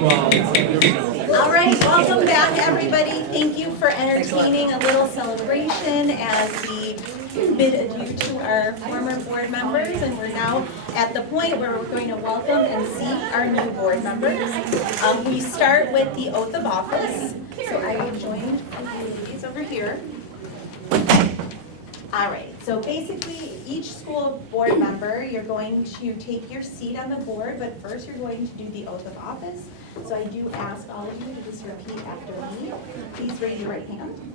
All right, welcome back, everybody. Thank you for entertaining a little celebration as we bid adieu to our former board members. And we're now at the point where we're going to welcome and seat our new board members. We start with the oath of office. So I will join these over here. All right, so basically each school board member, you're going to take your seat on the board, but first you're going to do the oath of office. So I do ask all of you to just repeat after me. Please raise your right hand.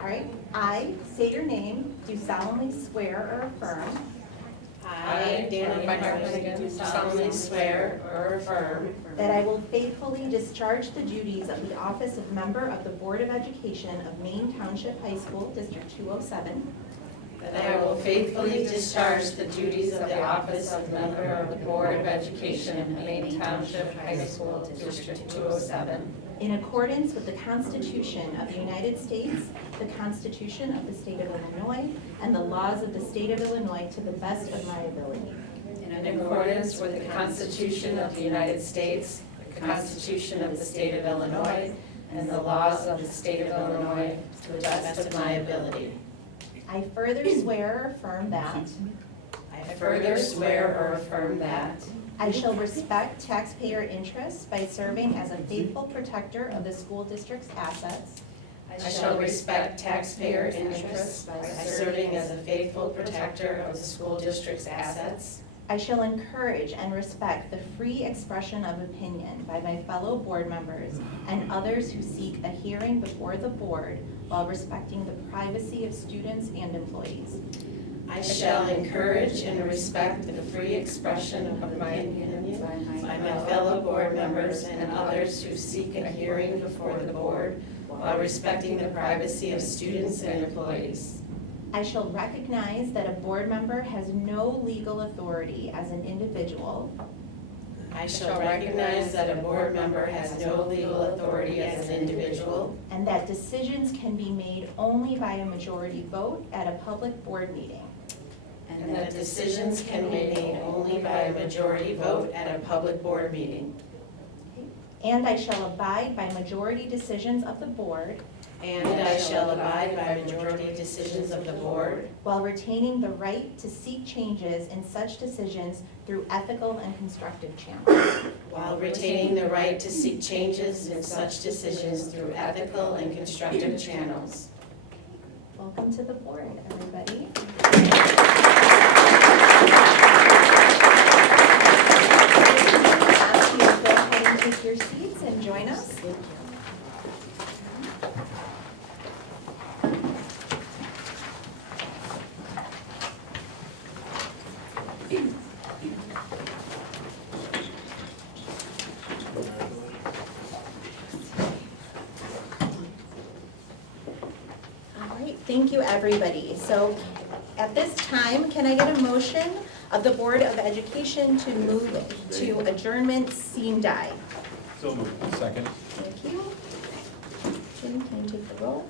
All right, I say your name, do solemnly swear or affirm I, Dana Bynard, do solemnly swear or affirm that I will faithfully discharge the duties of the office of member of the Board of Education of Maine Township High School, District 207, that I will faithfully discharge the duties of the office of member of the Board of Education of Maine Township High School, District 207, in accordance with the Constitution of the United States, the Constitution of the State of Illinois, and the laws of the State of Illinois to the best of my ability. in accordance with the Constitution of the United States, the Constitution of the State of Illinois, and the laws of the State of Illinois to the best of my ability. I further swear or affirm that I further swear or affirm that I shall respect taxpayer interests by serving as a faithful protector of the school district's assets. I shall respect taxpayer interests by serving as a faithful protector of the school district's assets. I shall encourage and respect the free expression of opinion by my fellow board members and others who seek a hearing before the board while respecting the privacy of students and employees. I shall encourage and respect the free expression of my opinion by my fellow board members and others who seek a hearing before the board while respecting the privacy of students and employees. I shall recognize that a board member has no legal authority as an individual. I shall recognize that a board member has no legal authority as an individual, And that decisions can be made only by a majority vote at a public board meeting. and that decisions can be made only by a majority vote at a public board meeting. And I shall abide by majority decisions of the board And I shall abide by majority decisions of the board while retaining the right to seek changes in such decisions through ethical and constructive channels. while retaining the right to seek changes in such decisions through ethical and constructive channels. Welcome to the board, everybody. Ask you to go ahead and take your seats and join us. All right, thank you, everybody. So at this time, can I get a motion of the Board of Education to move to adjournment sine die? So moved. Second. Thank you. Jim, can you take the roll?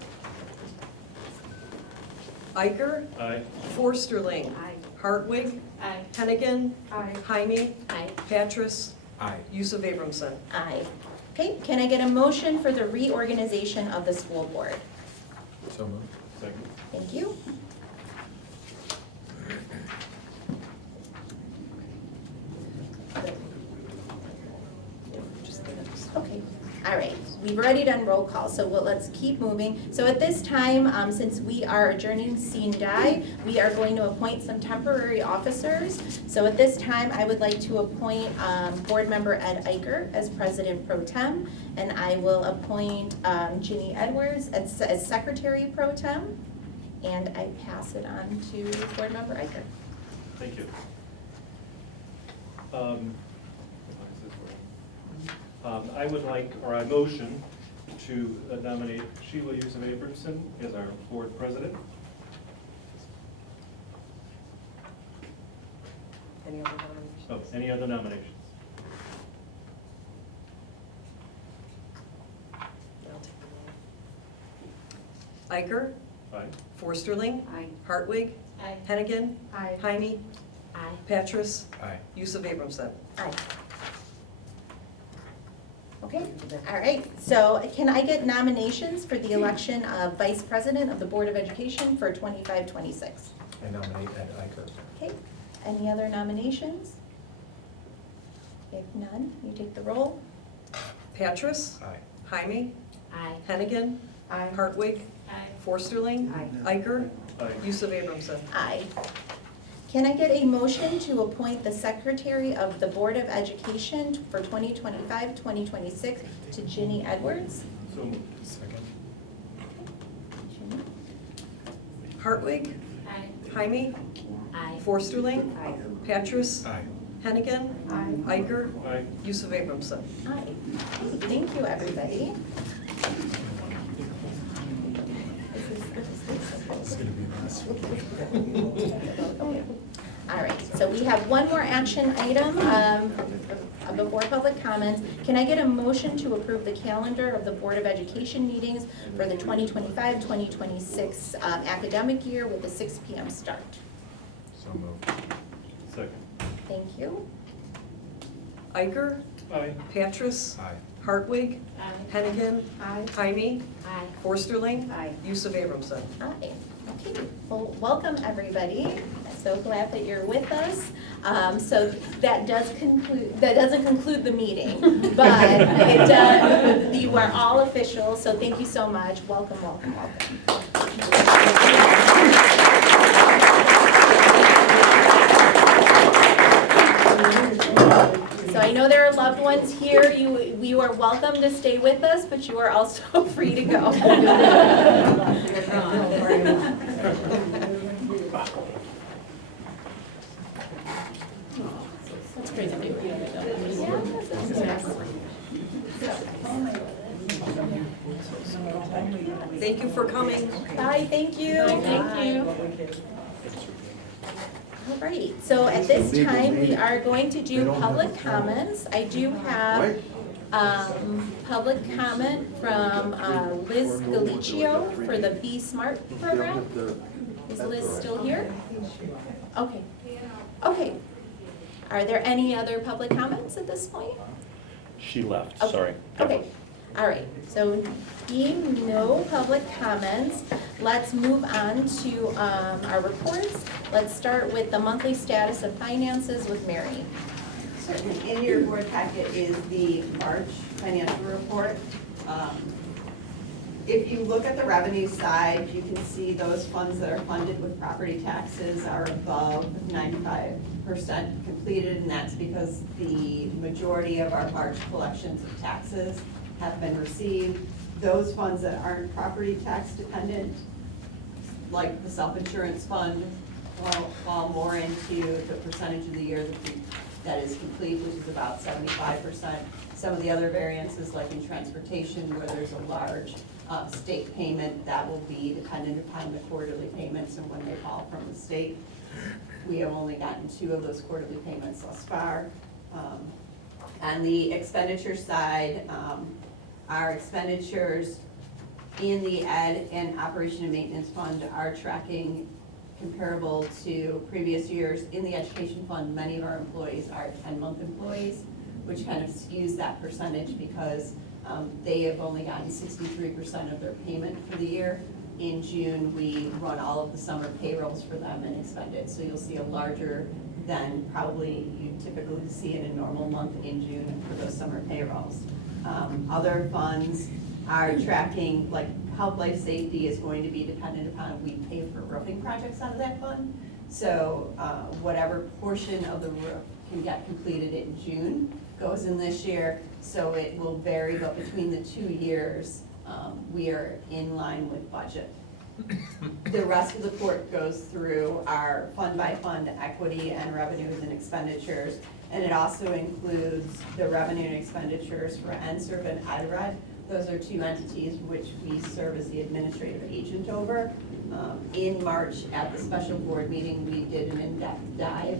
Iker, Aye. Forsterling, Hartwig, Aye. Hennigan, Jaime, Aye. Patras, Aye. Yusuf Abramson. Aye. Okay, can I get a motion for the reorganization of the school board? So moved. Second. Thank you. Okay, all right, we've already done roll call, so let's keep moving. So at this time, since we are adjourning sine die, we are going to appoint some temporary officers. So at this time, I would like to appoint Board Member Ed Iker as President Pro Tem, and I will appoint Ginny Edwards as Secretary Pro Tem, and I pass it on to Board Member Iker. Thank you. I would like, or I motion to nominate Sheila Yusuf Abramson as our board president. Any other nominations? Oh, any other nominations? I'll take the roll. Iker, Aye. Forsterling, Aye. Hartwig, Aye. Hennigan, Aye. Jaime, Aye. Patras, Aye. Yusuf Abramson. Aye. Okay, all right. So can I get nominations for the election of Vice President of the Board of Education for 25-26? I nominate Ed Iker. Okay, any other nominations? If none, you take the roll. Patras, Aye. Jaime, Aye. Hennigan, Aye. Hartwig, Aye. Forsterling, Iker, Aye. Yusuf Abramson. Aye. Can I get a motion to appoint the Secretary of the Board of Education for 2025-2026 to Ginny Edwards? So moved. Second. Ginny? Hartwig, Aye. Jaime, Aye. Forsterling, Patras, Aye. Hennigan, Iker, Aye. Yusuf Abramson. Aye. Thank you, everybody. It's gonna be a mess. All right, so we have one more action item before public comments. Can I get a motion to approve the calendar of the Board of Education meetings for the 2025-2026 academic year with a 6 p.m. start? So moved. Second. Thank you. Iker, Aye. Patras, Aye. Hartwig, Aye. Hennigan, Jaime, Aye. Forsterling, Yusuf Abramson. Hi. Okay, well, welcome, everybody. I'm so glad that you're with us. So that doesn't conclude the meeting, but it does, you are all official, so thank you so much. Welcome, welcome, welcome. So I know there are loved ones here. You are welcome to stay with us, but you are also free to go. That's crazy. Thank you for coming. Bye, thank you. Thank you. All right, so at this time, we are going to do public comments. I do have public comment from Liz Galicio for the Be Smart program. Is Liz still here? Okay. Okay. Are there any other public comments at this point? She left, Okay. sorry. Okay, all right, so being no public comments, let's move on to our reports. Let's start with the monthly status of finances with Mary. Certainly. In your board packet is the March financial report. If you look at the revenue side, you can see those funds that are funded with property taxes are above 95% completed, and that's because the majority of our March collections of taxes have been received. Those funds that aren't property tax dependent, like the self-insurance fund, fall more into the percentage of the year that is complete, which is about 75%. Some of the other variances, like in transportation, where there's a large state payment, that will be dependent upon the quarterly payments and when they fall from the state. We have only gotten 2 of those quarterly payments thus far. On the expenditure side, our expenditures in the Ed and Operation and Maintenance Fund are tracking comparable to previous years. In the Education Fund, many of our employees are 10-month employees, which kind of skews that percentage because they have only gotten 63% of their payment for the year. In June, we run all of the summer payrolls for them and expend it. So you'll see a larger than probably you typically see in a normal month in June for those summer payrolls. Other funds are tracking, like health, life, safety is going to be dependent upon, we pay for roofing projects out of that fund. So whatever portion of the roof can get completed in June goes in this year. So it will vary, but between the 2 years, we are in line with budget. The rest of the report goes through our fund-by-fund equity and revenues and expenditures, and it also includes the revenue and expenditures for NSERV and IRED. Those are 2 entities which we serve as the administrative agent over. In March, at the special board meeting, we did an in-depth dive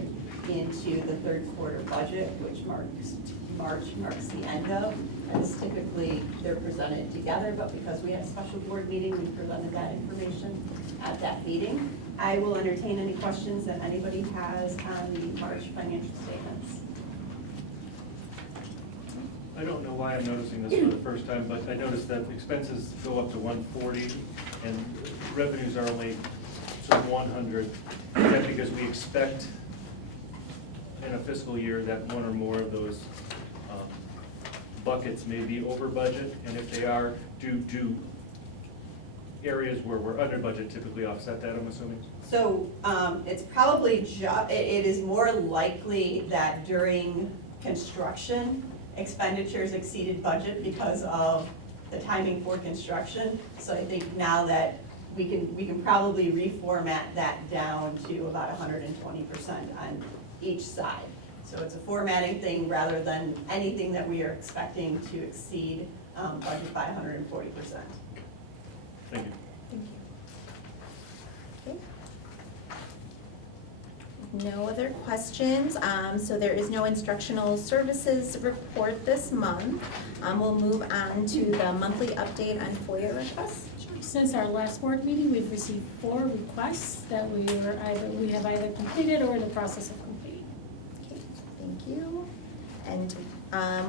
into the third quarter budget, which March marks the end of. As typically, they're presented together, but because we had a special board meeting, we presented that information at that meeting. I will entertain any questions that anybody has on the March financial statements. I don't know why I'm noticing this for the first time, but I noticed that expenses go up to 140 and revenues are only sort of 100. Is that because we expect in a fiscal year that one or more of those buckets may be over budget? And if they are, do areas where we're under budget typically offset that, I'm assuming? So it's probably it is more likely that during construction, expenditures exceeded budget because of the timing for construction. So I think now that we can probably reformat that down to about 120% on each side. So it's a formatting thing rather than anything that we are expecting to exceed budget by 140%. Thank you. Thank you. Okay. No other questions, so there is no instructional services report this month. We'll move on to the monthly update on FOIA requests. Since our last board meeting, we've received 4 requests that we have either completed or in the process of completing. Okay, thank you. And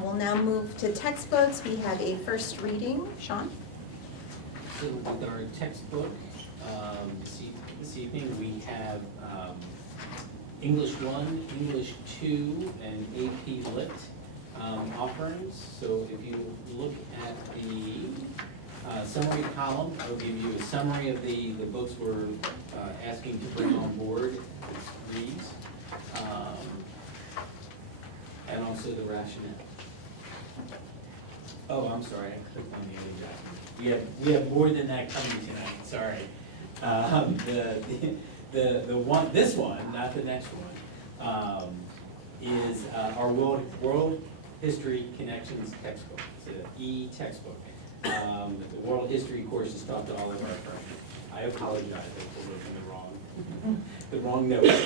we'll now move to textbooks. We have a first reading. Sean? So with our textbook, this evening, we have English 1, English 2, and AP Lit offerings. So if you look at the summary column, I will give you a summary of the books we're asking to bring on board. It reads, and also the rationale. Oh, I'm sorry, I clicked on the other document. We have more than that coming tonight, sorry. The one, this one, not the next one, is our World History Connections textbook. It's an e-textbook. The World History course is taught to all of our freshmen. I apologize, I pulled it in the wrong note. Okay.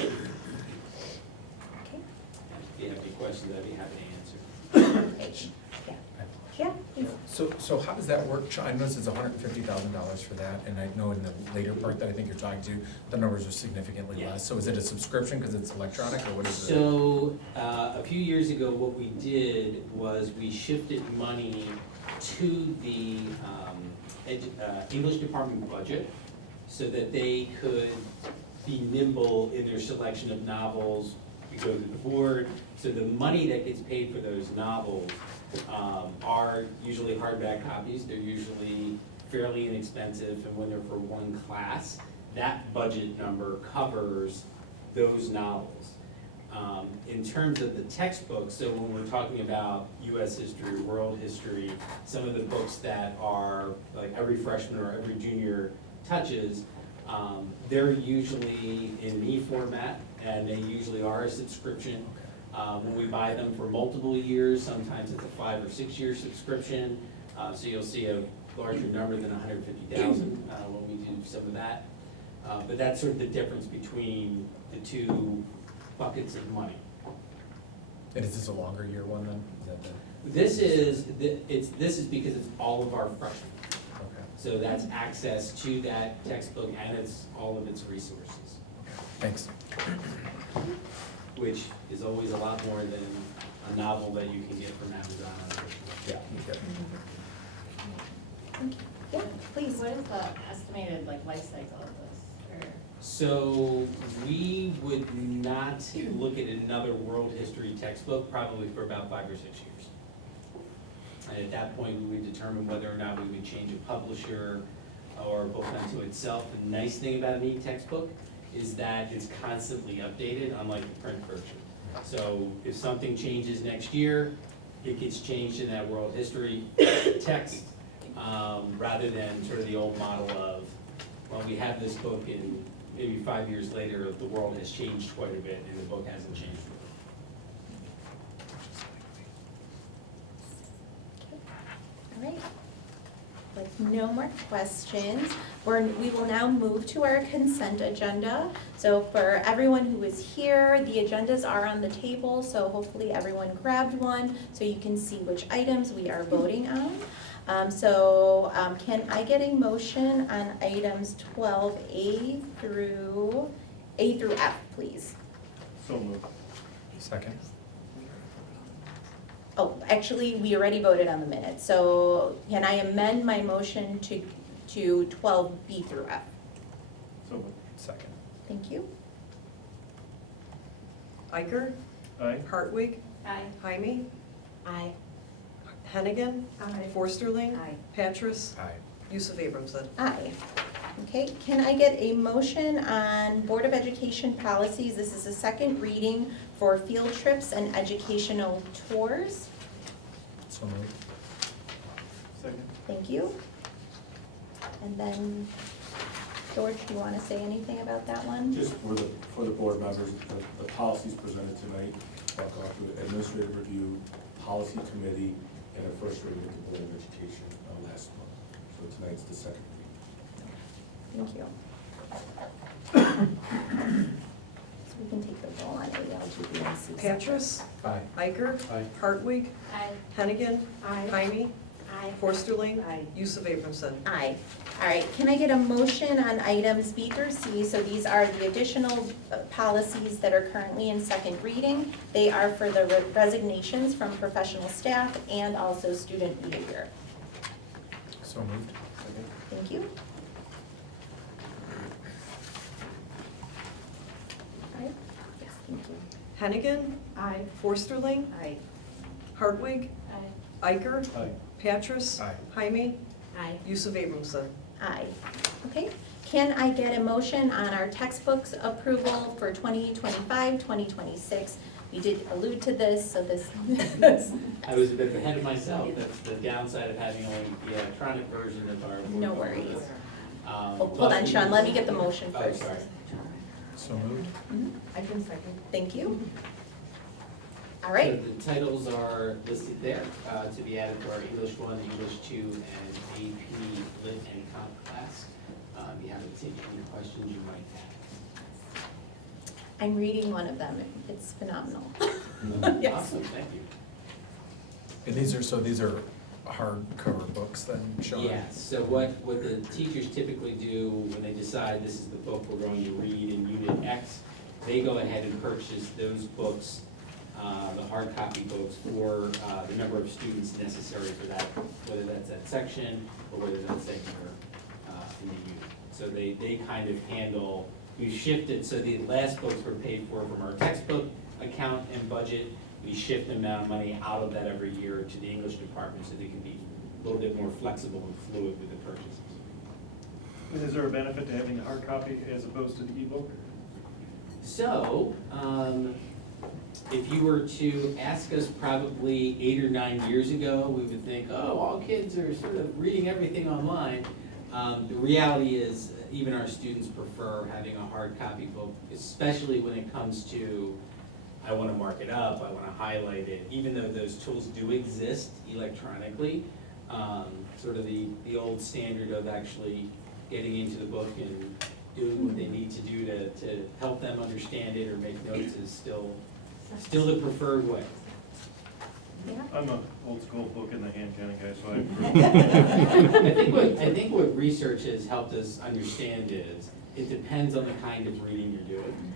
If you have any questions, I'd be happy to answer. Yeah, please. So how does that work? I noticed it's $150,000 for that, and I know in the later part that I think you're talking to, the numbers are significantly Yeah. less. So is it a subscription because it's electronic, or what is it? So, a few years ago, what we did was we shifted money to the English department budget so that they could be nimble in their selection of novels. We go to the board, so the money that gets paid for those novels are usually hardback copies. They're usually fairly inexpensive, and when they're for one class, that budget number covers those novels. In terms of the textbooks, so when we're talking about US history, world history, some of the books that are like every freshman or every junior touches, they're usually in e-format, and they usually are a subscription. When we buy them for multiple years, sometimes it's a 5 or 6 year subscription, so you'll see a larger number than 150,000 when we do some of that. But that's sort of the difference between the two buckets of money. And is this a longer year one then? Is that the, This is because it's all of our freshmen. okay, So that's access to that textbook and it's all of its resources, thanks. which is always a lot more than a novel that you can get from Amazon. Yeah, okay. Thank you. Yeah, please. What is the estimated life cycle of this? So we would not look at another world history textbook probably for about 5 or 6 years. And at that point, we would determine whether or not we would change a publisher or a book unto itself. The nice thing about an e-textbook is that it's constantly updated, unlike the print version. So if something changes next year, it gets changed in that world history text, rather than sort of the old model of, well, we have this book and maybe 5 years later, the world has changed quite a bit and the book hasn't changed. All right. With no more questions, we will now move to our consent agenda. So for everyone who is here, the agendas are on the table, so hopefully everyone grabbed one so you can see which items we are voting on. Can I get a motion on items 12A through F, please? So moved. Second? Oh, actually, we already voted on the minutes, so can I amend my motion to 12B through F? So moved. Second. Thank you. Iker, Aye. Hartwig, Aye. Jaime, Aye. Hennigan, Aye. Forsterling, Aye. Petrus, Aye. Yusuf Abramson. Aye. Okay, can I get a motion on Board of Education policies? This is a second reading for field trips and educational tours. So moved. Second. Thank you. And then, George, do you want to say anything about that one? Just for the board members, the policies presented tonight have gone through the administrative review, policy committee, and a first reading at the Board of Education last month. So tonight's the second reading. Thank you. So we can take the roll on ALGBNC. Petrus, Aye. Iker, Aye. Hartwig, Aye. Hennigan, Jaime, Aye. Forsterling, Aye. Yusuf Abramson. Aye. All right, can I get a motion on items B through C? So these are the additional policies that are currently in second reading. They are for the resignations from professional staff and also student behavior. So moved. Second. Thank you. All right, yes, thank you. Hennigan, Aye. Forsterling, Aye. Hartwig, Iker, Aye. Petrus, Aye. Jaime, Aye. Yusuf Abramson. Aye. Okay, can I get a motion on our textbooks approval for 2025, 2026? We did allude to this, so this, I was a bit ahead of myself, that's the downside of having only the electronic version of our. No worries. Um, Oh, hold on, Sean, let me get the motion Oh, first. sorry. So moved. Mhm, I can second. thank you. All right, So the titles are listed there, to be added to our English 1, English 2, and AP Lit and Comp class. Be happy to take any questions you might have. I'm reading one of them, it's phenomenal. Yes. Awesome, thank you. And these are hardcover books then, Sean? Yes, so what the teachers typically do when they decide this is the book we're going to read in Unit X, they go ahead and purchase those books, the hard copy books, for the number of students necessary for that, whether that's that section or whether that's in the unit. So they kind of handle, we've shifted, so the last books were paid for from our textbook account and budget. We shift the amount of money out of that every year to the English department so they can be a little bit more flexible and fluid with the purchases. And is there a benefit to having a hard copy as opposed to the ebook? So, if you were to ask us probably 8 or 9 years ago, we would think, oh, all kids are sort of reading everything online. The reality is, even our students prefer having a hard copy book, especially when it comes to, I want to mark it up, I want to highlight it, even though those tools do exist electronically. Sort of the old standard of actually getting into the book and doing what they need to do to help them understand it or make notes is still the preferred way. Yeah. I'm a old school book in the hand kind of guy, so I. I think what research has helped us understand is, it depends on the kind of reading you're doing.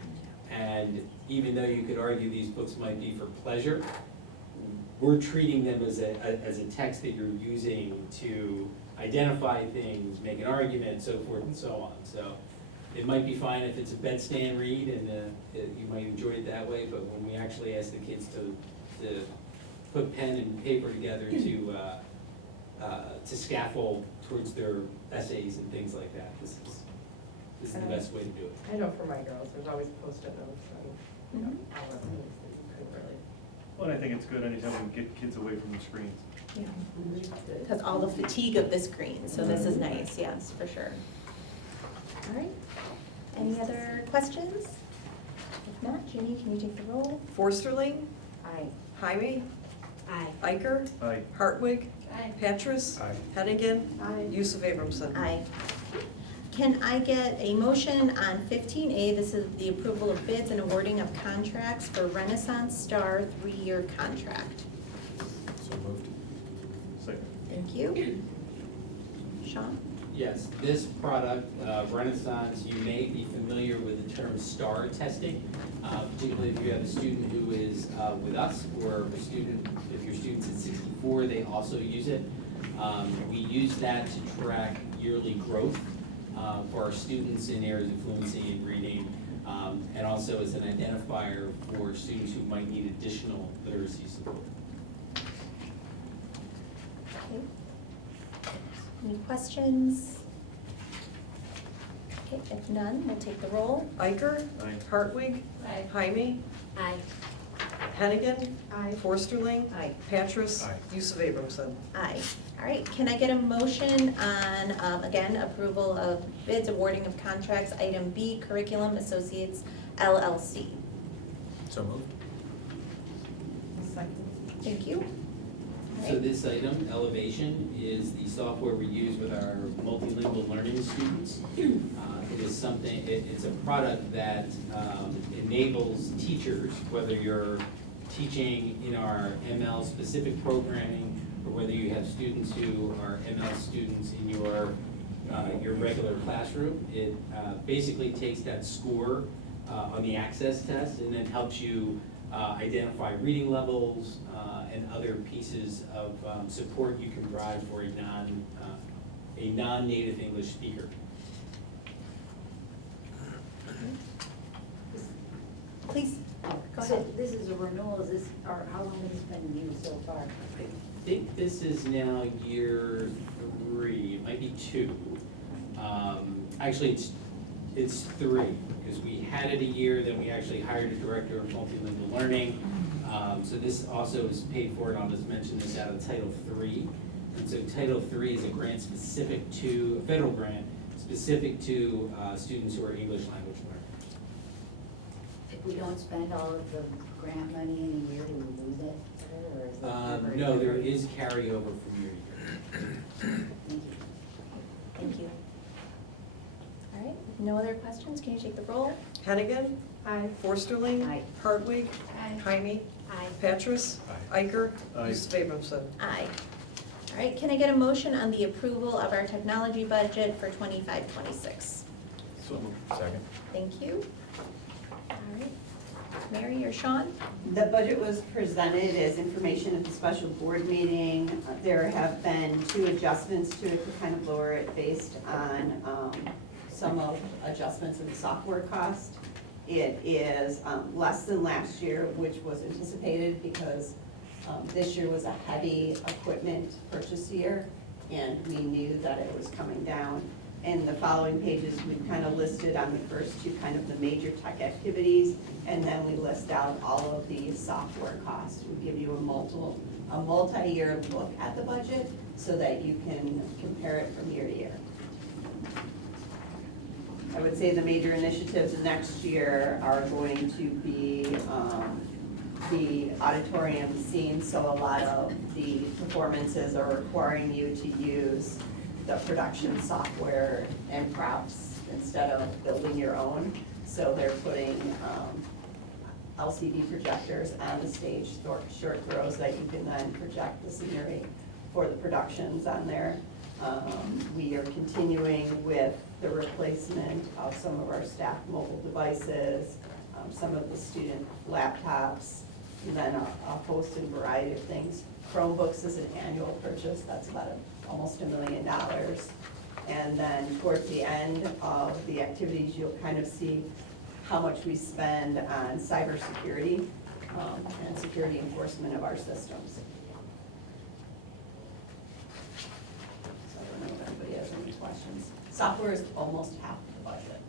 And even though you could argue these books might be for pleasure, we're treating them as a text that you're using to identify things, make an argument, so forth and so on. So it might be fine if it's a bedstand read and you might enjoy it that way, but when we actually ask the kids to put pen and paper together to scaffold towards their essays and things like that, this is the best way to do it. I know for my girls, there's always post-it notes and, Mhm. all of things that you could really. Well, I think it's good anytime we can get kids away from the screens. Yeah. Because all the fatigue of the screen, so this is nice, yes, for sure. All right, any other questions? If not, Ginny, can you take the roll? Forsterling, Aye. Jaime, Aye. Iker, Aye. Hartwig, Aye. Petrus, Aye. Hennigan, Aye. Yusuf Abramson. Aye. Can I get a motion on 15A? This is the approval of bids and awarding of contracts for Renaissance Star 3-year contract. So moved. Second. Thank you. Sean? Yes, this product, Renaissance, you may be familiar with the term STAR testing. particularly if you have a student who is with us, or a student, if your student's at 64, they also use it. We use that to track yearly growth for our students in areas of fluency and reading, and also as an identifier for students who might need additional literacy support. Okay. Any questions? Okay, if none, we'll take the roll. Iker. Aye. Hartwig. Aye. Jaime. Aye. Hennigan. Aye. Forsterling. Aye. Patras. Aye. Use of Abramson. Aye. All right, can I get a motion on, again, approval of bids, awarding of contracts, item B, Curriculum Associates LLC? So moved. Thank you. All So right. this item, Elevation, is the software we use with our multilingual learning students. It is something, it's a product that enables teachers, whether you're teaching in our ML specific programming, or whether you have students who are ML students in your regular classroom. It basically takes that score on the access test and then helps you identify reading levels and other pieces of support you can provide for a non-native English speaker. Please, go So ahead. this is a renewal, is this, or how long has this been used so far? I think this is now year 3, it might be 2. Actually, it's 3, because we had it a year, then we actually hired a director of multilingual learning. So this also is paid for, and I'll just mention this, out of Title III. And so Title III is a grant specific to, a federal grant, specific to students who are English language learners. If we don't spend all of the grant money in a year, do we lose it? Or is it never- No, there is carryover from year to year. Thank you. Thank you. All right, no other questions? Can you take the roll? Hennigan. Aye. Forsterling. Aye. Hartwig. Aye. Jaime. Aye. Patras. Aye. Iker. Aye. Use of Abramson. Aye. All right, can I get a motion on the approval of our technology budget for 25-26? So moved. Second. Thank you. All right, Mary or Sean? The budget was presented as information at the special board meeting. There have been 2 adjustments to it to kind of lower it based on some of adjustments in the software cost. It is less than last year, which was anticipated because this year was a heavy equipment purchase year, and we knew that it was coming down. In the following pages, we've kind of listed on the first 2 kind of the major tech activities, and then we list out all of the software costs. We give you a multi-year look at the budget so that you can compare it from year to year. I would say the major initiatives next year are going to be the auditorium scene, so a lot of the performances are requiring you to use the production software and props instead of building your own. So they're putting LCD projectors on the stage, short throws that you can then project the scenery for the productions on there. We are continuing with the replacement of some of our staff mobile devices, some of the student laptops, and then a host and variety of things. Chromebooks is an annual purchase, that's about almost $1 million. And then towards the end of the activities, you'll kind of see how much we spend on cybersecurity and security enforcement of our systems. So I don't know if anybody has any questions. Software is almost half the budget.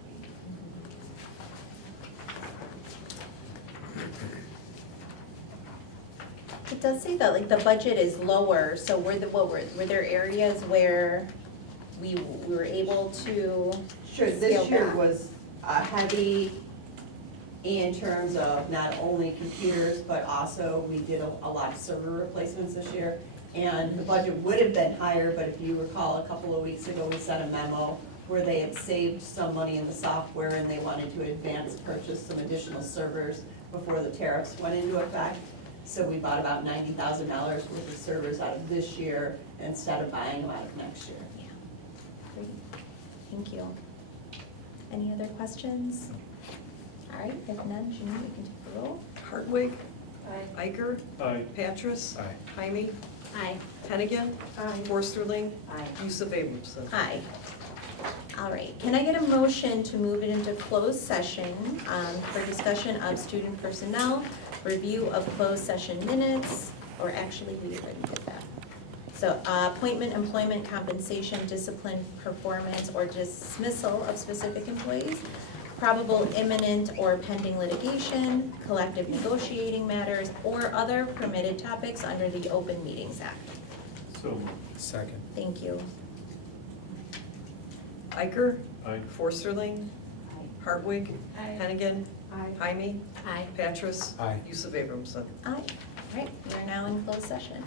It does say that, like, the budget is lower, so were there areas where we were able to Sure, scale this year back? was heavy in terms of not only computers, but also we did a lot of server replacements this year. And the budget would have been higher, but if you recall, a couple of weeks ago, we sent a memo where they had saved some money in the software and they wanted to advance purchase some additional servers before the tariffs went into effect. So we bought about $90,000 worth of servers out of this year instead of buying them out of next year. Yeah. Great, thank you. Any other questions? All right, if none, Janine, you can take the roll. Hartwig. Iker. Aye. Patras. Aye. Jaime. Aye. Hennigan. Forsterling. Aye. Yusuf Abramson. Aye. All right, can I get a motion to move it into closed session for discussion of student personnel, review of closed session minutes, or actually, we already did that. So appointment, employment, compensation, discipline, performance, or dismissal of specific employees, probable imminent or pending litigation, collective negotiating matters, or other permitted topics under the Open Meetings Act. So moved. Second. Thank you. Iker. Aye. Forsterling. Aye. Hartwig. Hennigan. Jaime. Aye. Patras. Aye. Yusuf Abramson. Aye. All right, we are now in closed session.